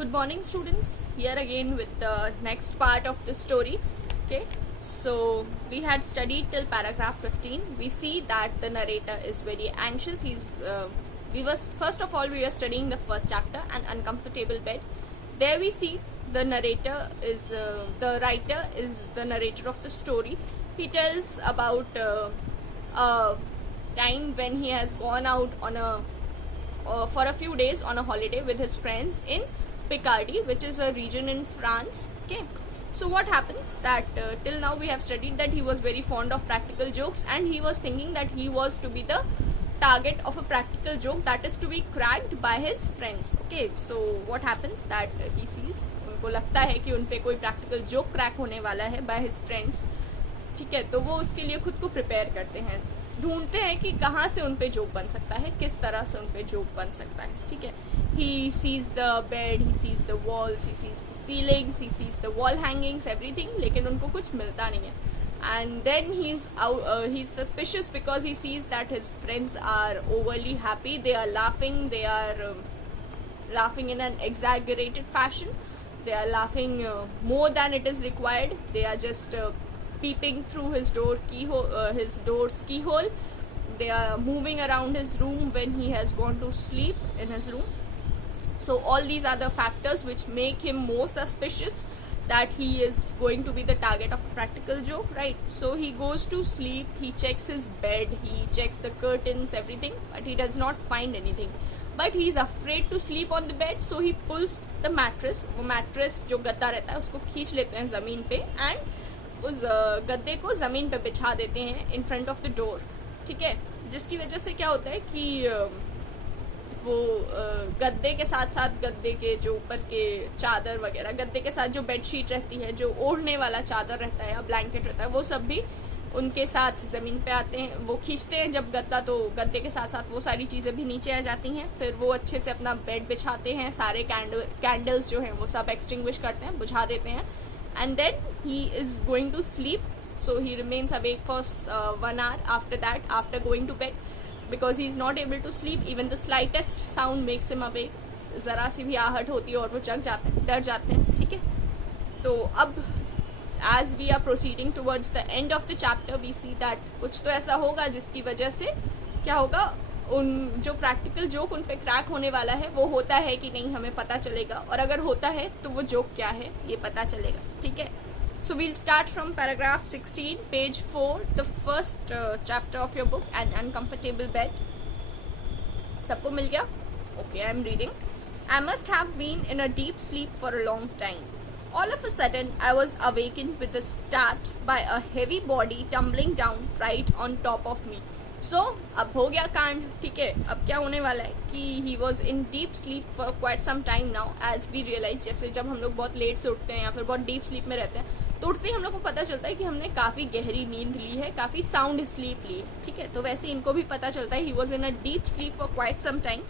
Good morning, students. Here again with the next part of the story. Okay, so we had studied till paragraph 15. We see that the narrator is very anxious. We were studying the first chapter, An Uncomfortable Bed. There we see the narrator is the writer is the narrator of the story. He tells about a time when he has gone out on for a few days on a holiday with his friends in Picardy, which is a region in France. Okay, so what happens that till now we have studied that he was very fond of practical jokes, and he was thinking that he was to be the target of a practical joke that is to be cracked by his friends. Okay, so what happens that he sees, उनको लगता है कि उनपे कोई practical joke crack होने वाला है by his friends. ठीक है, तो वो उसके लिए खुद को प्रिपेयर करते हैं, ढूंढते हैं कि कहाँ से उनपे जोक बन सकता है, किस तरह से उनपे जोक बन सकता है. ठीक है, he sees the bed, he sees the walls, he sees the ceilings, he sees the wall hangings, everything, लेकिन उनको कुछ मिलता नहीं है. And then he's suspicious because he sees that his friends are overly happy. They are laughing. They are laughing in an exaggerated fashion. They are laughing more than it is required. They are just peeping through his door's keyhole. They are moving around his room when he has gone to sleep in his room. So all these are the factors which make him more suspicious that he is going to be the target of a practical joke, right? So he goes to sleep, he checks his bed, he checks the curtains, everything, but he does not find anything. But he is afraid to sleep on the bed, so he pulls the mattress. वो mattress जो गद्दा रहता है उसको खींच लेते हैं जमीन पे, and उस गद्दे को जमीन पे बिछा देते हैं in front of the door. ठीक है, जिसकी वजह से क्या होता है कि वो गद्दे के साथ साथ गद्दे के जो ऊपर के चादर वगैरह, गद्दे के साथ जो बेडशीट रहती है, जो ओढ़ने वाला चादर रहता है या ब्लैंकेट रहता है, वो सब भी उनके साथ जमीन पे आते हैं. वो खींचते हैं जब गद्दा, तो गद्दे के साथ साथ वो सारी चीजें भी नीचे आ जाती हैं. फिर वो अच्छे से अपना बेड बिछाते हैं, सारे कैंडल्स जो हैं वो सब एक्सटिंग्विश करते हैं, बुझा देते हैं. And then he is going to sleep. So he remains awake for 1 hour after that, after going to bed, because he is not able to sleep. Even the slightest sound makes him awake. जरा सी भी आहट होती है और वो जग जाते हैं, डर जाते हैं. ठीक है, तो अब as we are proceeding towards the end of the chapter, we see that कुछ तो ऐसा होगा जिसकी वजह से क्या होगा, उन जो प्रैक्टिकल जोक उन पे क्रैक होने वाला है वो होता है कि नहीं हमें पता चलेगा, और अगर होता है तो वो जोक क्या है ये पता चलेगा. ठीक है, so we'll start from paragraph 16, page 4, the first chapter of your book, An Uncomfortable Bed. सबको मिल गया? Okay, I'm reading. I must have been in a deep sleep for a long time. All of a sudden, I was awakened with a start by a heavy body tumbling down right on top of me. So, अब हो गया कांड. ठीक है, अब क्या होने वाला है कि he was in deep sleep for quite some time now, as we realize. जैसे जब हम लोग बहुत लेट से उठते हैं या फिर बहुत डीप स्लीप में रहते हैं, तो उठते ही हम लोग को पता चलता है कि हमने काफी गहरी नींद ली है, काफी साउंड स्लीप ली है. ठीक है, तो वैसे इनको भी पता चलता है he was in a deep sleep for quite some time.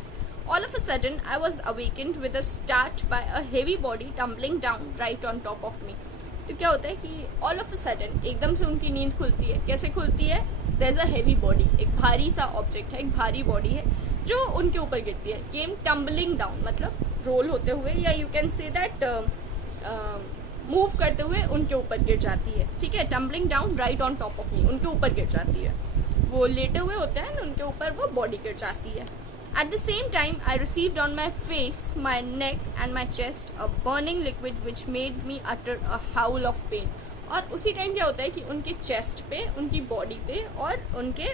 All of a sudden, I was awakened with a start by a heavy body tumbling down right on top of me. तो क्या होता है कि all of a sudden एकदम से उनकी नींद खुलती है. कैसे खुलती है? There's a heavy body, एक भारी सा ऑब्जेक्ट है, एक भारी बॉडी है जो उनके ऊपर गिरती है. Came tumbling down मतलब रोल होते हुए, या you can say that move करते हुए उनके ऊपर गिर जाती है. ठीक है, tumbling down right on top of me, उनके ऊपर गिर जाती है. वो लेटे हुए होते हैं, उनके ऊपर वो बॉडी गिर जाती है. At the same time, I received on my face, my neck and my chest a burning liquid which made me utter a howl of pain. और उसी टाइम क्या होता है कि उनके चेस्ट पे, उनकी बॉडी पे और उनके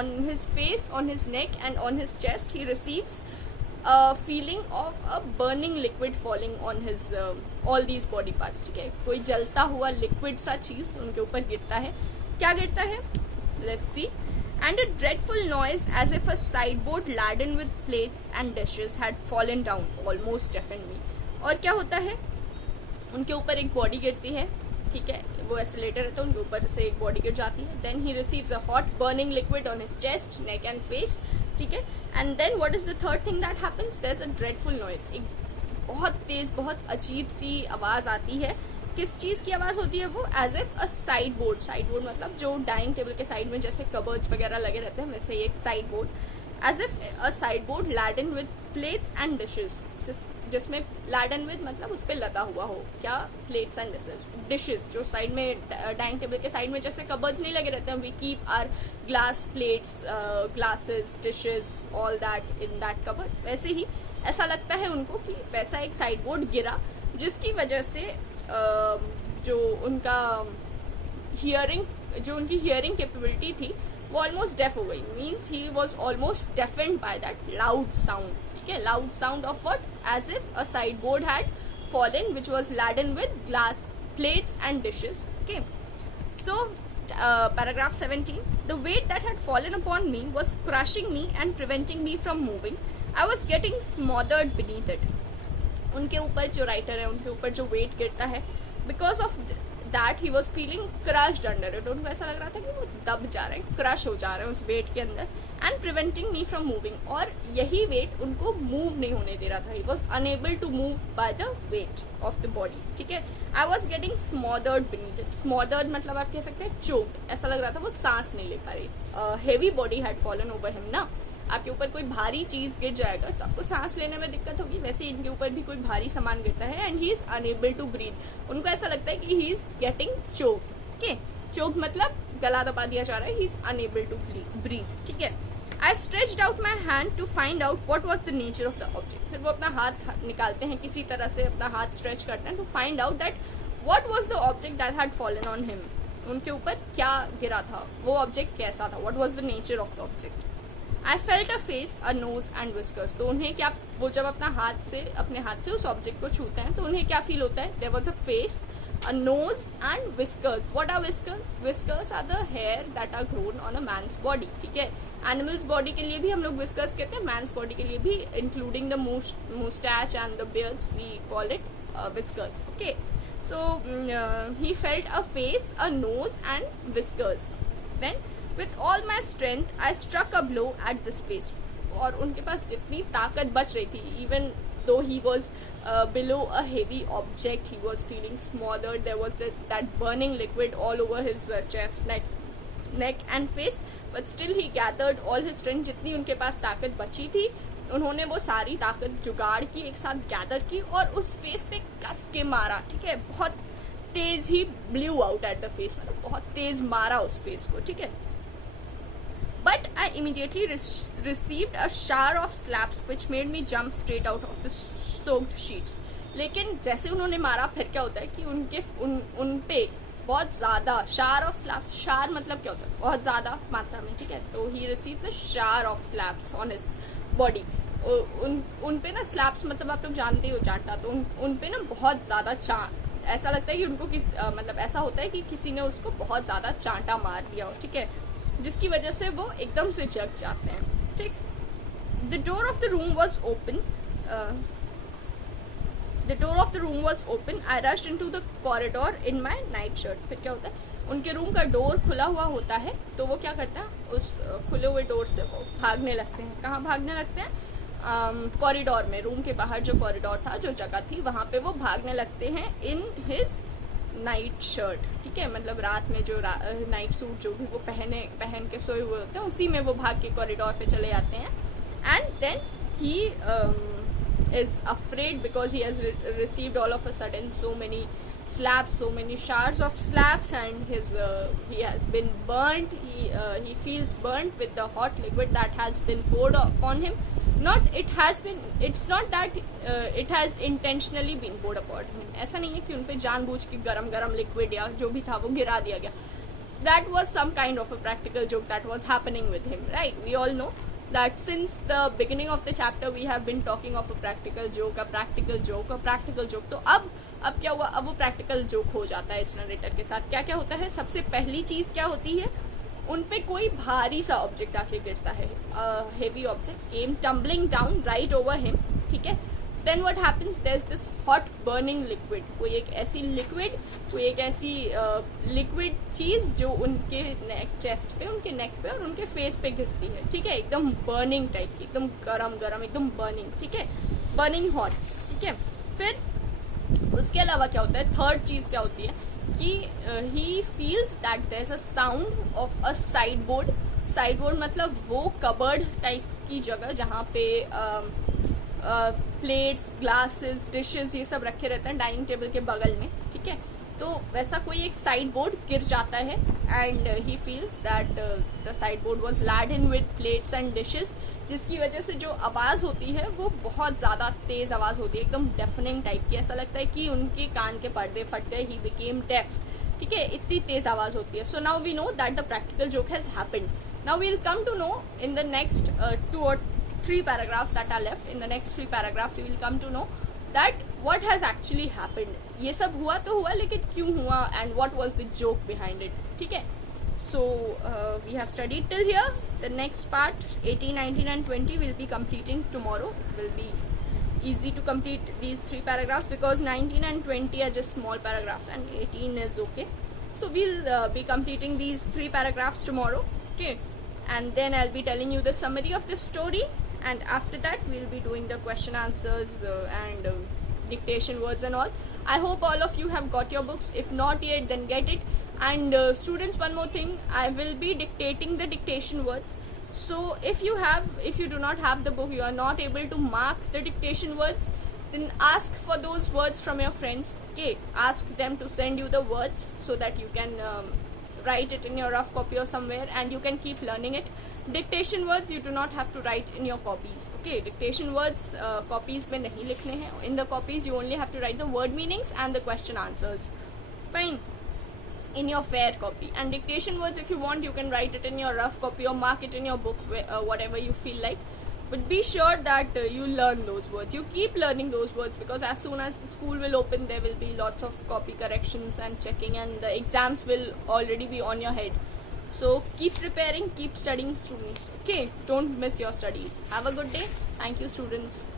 on his face, on his neck and on his chest, he receives a feeling of a burning liquid falling on his all these body parts. ठीक है, कोई जलता हुआ लिक्विड सा चीज उनके ऊपर गिरता है. क्या गिरता है? Let's see. And a dreadful noise as if a sideboard laden with plates and dishes had fallen down almost deafened me. और क्या होता है? उनके ऊपर एक बॉडी गिरती है. ठीक है, वो ऐसे लेटे रहते हैं, उनके ऊपर से एक बॉडी गिर जाती है. Then he receives a hot burning liquid on his chest, neck and face. ठीक है, and then what is the third thing that happens? There's a dreadful noise. एक बहुत तेज, बहुत अजीब सी आवाज आती है. किस चीज की आवाज होती है वो? As if a sideboard. Sideboard मतलब जो डाइनिंग टेबल के साइड में जैसे कबर्ड्स वगैरह लगे रहते हैं, वैसे एक sideboard. As if a sideboard laden with plates and dishes. जिसमें लैडन विद मतलब उस पर लगा हुआ हो क्या, प्लेट्स एंड डिशेस, जो साइड में डाइनिंग टेबल के साइड में जैसे कबर्ड्स नहीं लगे रहते हैं, we keep our glass plates, glasses, dishes, all that in that cupboard, वैसे ही ऐसा लगता है उनको कि वैसा एक साइड बोर्ड गिरा, जिसकी वजह से जो उनकी हियरिंग कैपेबिलिटी थी वो ऑलमोस्ट डेफ हो गई, means he was almost deafened by that loud sound, ठीक है, loud sound of what, as if a sideboard had fallen which was laden with glass plates and dishes. Okay, so paragraph 17, the weight that had fallen upon me was crushing me and preventing me from moving. I was getting smothered beneath it. उनके ऊपर जो writer है उनके ऊपर जो wait गिरता है, because of that he was feeling crushed under it, उनको ऐसा लग रहा था कि वो दब जा रहे हैं, क्रश हो जा रहे हैं उस वेट के अंदर, and preventing me from moving, और यही वेट उनको मूव नहीं होने दे रहा था, he was unable to move by the weight of the body, ठीक है. I was getting smothered beneath it, smothered मतलब आप कह सकते हैं चोक्ड, ऐसा लग रहा था वो सांस नहीं ले पा रही. Heavy body had fallen over him ना, आपके ऊपर कोई भारी चीज गिर जाएगा तो आपको सांस लेने में दिक्कत होगी, वैसे इनके ऊपर भी कोई भारी सामान गिरता है, and he is unable to breathe, उनको ऐसा लगता है कि he is getting choked. Okay, choked मतलब गला दबा दिया जा रहा है, he is unable to breathe, ठीक है. I stretched out my hand to find out what was the nature of the object. फिर वो अपना हाथ निकालते हैं, किसी तरह से अपना हाथ स्ट्रेच करते हैं, to find out that what was the object that had fallen on him. उनके ऊपर क्या गिरा था, वो ऑब्जेक्ट कैसा था, what was the nature of the object. I felt a face, a nose and whiskers. तो उन्हें क्या, वो जब अपने हाथ से उस ऑब्जेक्ट को छूते हैं तो उन्हें क्या फील होता है, there was a face, a nose and whiskers. What are whiskers? Whiskers are the hair that are grown on a man's body. ठीक है, एनिमल्स बॉडी के लिए भी हम लोग whiskers कहते हैं, मैंस बॉडी के लिए भी including the mustache and the beards we call it whiskers. Okay, so he felt a face, a nose and whiskers. Then with all my strength I struck a blow at this face. और उनके पास जितनी ताकत बच रही थी, even though he was below a heavy object, he was feeling smothered, there was that burning liquid all over his chest, neck and face, but still he gathered all his strength. जितनी उनके पास ताकत बची थी उन्होंने वो सारी ताकत जुगाड़ की, एक साथ गैदर की और उस फेस पे कस के मारा, ठीक है, बहुत तेज he blew out at the face, मतलब बहुत तेज मारा उस फेस को, ठीक है. But I immediately received a shower of slaps which made me jump straight out of the soaked sheets. लेकिन जैसे उन्होंने मारा फिर क्या होता है कि उन पे बहुत ज्यादा शार ऑफ स्लैप्स, शार मतलब क्या होता है, बहुत ज्यादा मात्रा में, ठीक है. तो ही रिसीव्स अ शार of slaps on his body. उन पे ना स्लैप्स मतलब आप लोग जानते हो चांटा, तो उन पे ना बहुत ज्यादा ऐसा लगता है कि उनको मतलब ऐसा होता है कि किसी ने उसको बहुत ज्यादा चांटा मार दिया हो, ठीक है, जिसकी वजह से वो एकदम से जग जाते हैं, ठीक. The door of the room was open. The door of the room was open. I rushed into the corridor in my night shirt. फिर क्या होता है, उनके रूम का डोर खुला हुआ होता है तो वो क्या करते हैं, उस खुले हुए डोर से वो भागने लगते हैं. कहाँ भागने लगते हैं, कॉरिडोर में, रूम के बाहर जो कॉरिडोर था, जो जगह थी, वहां पे वो भागने लगते हैं इन हिज नाइट शर्ट, ठीक है, मतलब रात में जो नाइट सूट जो भी वो पहन के सोए हुए होते हैं, उसी में वो भाग के कॉरिडोर पे चले जाते हैं. And then he is afraid because he has received all of a sudden so many slaps, so many showers of slaps, and he has been burnt. He feels burnt with the hot liquid that has been poured upon him. It's not that it has intentionally been poured upon him. ऐसा नहीं है कि उन पे जानबूझ के गरम liquid या जो भी था वो गिरा दिया गया. That was some kind of a practical joke that was happening with him, right? We all know that since the beginning of the chapter we have been talking of a practical joke. तो अब क्या हुआ, अब वो practical joke हो जाता है इस नरेटर के साथ. क्या क्या होता है, सबसे पहली चीज क्या होती है, उन पे कोई भारी सा ऑब्जेक्ट आके गिरता है, heavy object came tumbling down right over him, ठीक है. Then what happens, there is this hot burning liquid, कोई एक ऐसी लिक्विड चीज जो उनके चेस्ट पे, उनके नेक पे और उनके फेस पे गिरती है, ठीक है, एकदम बर्निंग टाइप की, एकदम गरम एकदम बर्निंग, ठीक है, बर्निंग हॉट, ठीक है. फिर उसके अलावा क्या होता है, थर्ड चीज क्या होती है कि he feels that there is a sound of a sideboard मतलब वो कबर्ड टाइप की जगह जहाँ पे प्लेट्स, ग्लासेस, डिशेस ये सब रखे रहते हैं डाइनिंग टेबल के बगल में, ठीक है. तो वैसा कोई एक साइड बोर्ड गिर जाता है and he feels that the side board was Laden with plates and dishes, जिसकी वजह से जो आवाज होती है वो बहुत ज्यादा तेज आवाज होती है, एकदम डेफनिंग टाइप की. ऐसा लगता है कि उनके कान के पर्दे फट गए, ही बिकेम डेफ, ठीक है, इतनी तेज आवाज होती है. So now we know that the practical joke has happened. Now we will come to know in the next 2 or 3 paragraphs that are left. In the next 3 paragraphs you will come to know that what has actually happened. ये सब हुआ तो हुआ, लेकिन क्यों हुआ and what was the joke behind it, ठीक है. So we have studied till here. The next part 18, 19 and 20 will be completing tomorrow. It will be easy to complete these 3 paragraphs because 19 and 20 are just small paragraphs and 18 is okay. So we'll be completing these 3 paragraphs tomorrow, okay, and then I'll be telling you the summary of this story, and after that we'll be doing the question answers and dictation words and all. I hope all of you have got your books. If not yet, then get it. And students, one more thing, I will be dictating the dictation words. So if you do not have the book, you are not able to mark the dictation words, then ask for those words from your friends, okay. Ask them to send you the words so that you can write it in your rough copy or somewhere, and you can keep learning it. Dictation words you do not have to write in your copies, okay. Dictation words copies में नहीं लिखने हैं. In the copies you only have to write the word meanings and the question answers, fine, in your fair copy. And dictation words, if you want, you can write it in your rough copy or mark it in your book, whatever you feel like. But be sure that you learn those words. You keep learning those words, because as soon as the school will open, there will be lots of copy corrections and checking, and the exams will already be on your head. So keep preparing, keep studying, students. Okay, don't miss your studies. Have a good day. Thank you, students.